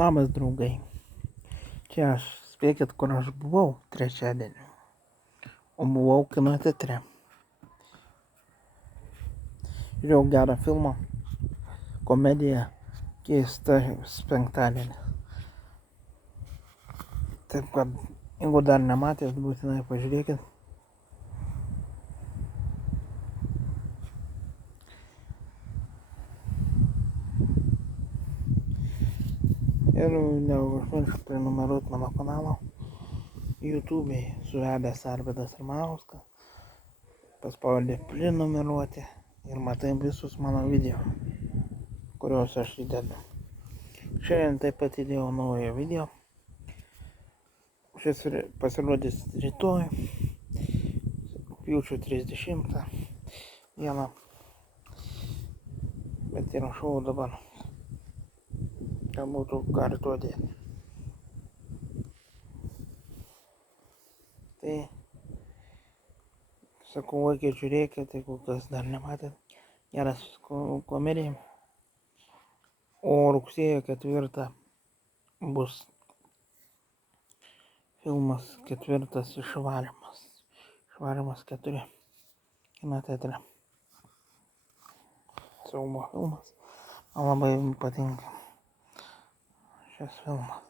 Labas draugai. Čia aš spėkit, kur aš buvau trečiadienį. O buvau kino teatre. Žiūrėjau gerą filmą. Komedija Keistas penktadienis. Taip kad, jeigu dar nematėt, būtinai pažiūrėkit. Ir neužmirškit prenumeruoti mano kanalą YouTube'ai suvedęs Arvydas Armauskas. Paspaudė prenumeruoti ir matai visus mano video, kuriuos aš įdedu. Šiandien taip pat įdėjau naują video. Šis pasirodys rytoj, rugpjūčio 30 dieną. Bet įrašau dabar, kad būtų ką rytoj dėti. Tai sakau, vaikai, žiūrėkit, jeigu kas dar nematėt, geras komedija. O rugsėjo 4 bus filmas 4 išvarymas. Išvarymas 4 kino teatre. Siaubo filmas. Man labai patinka šis filmas.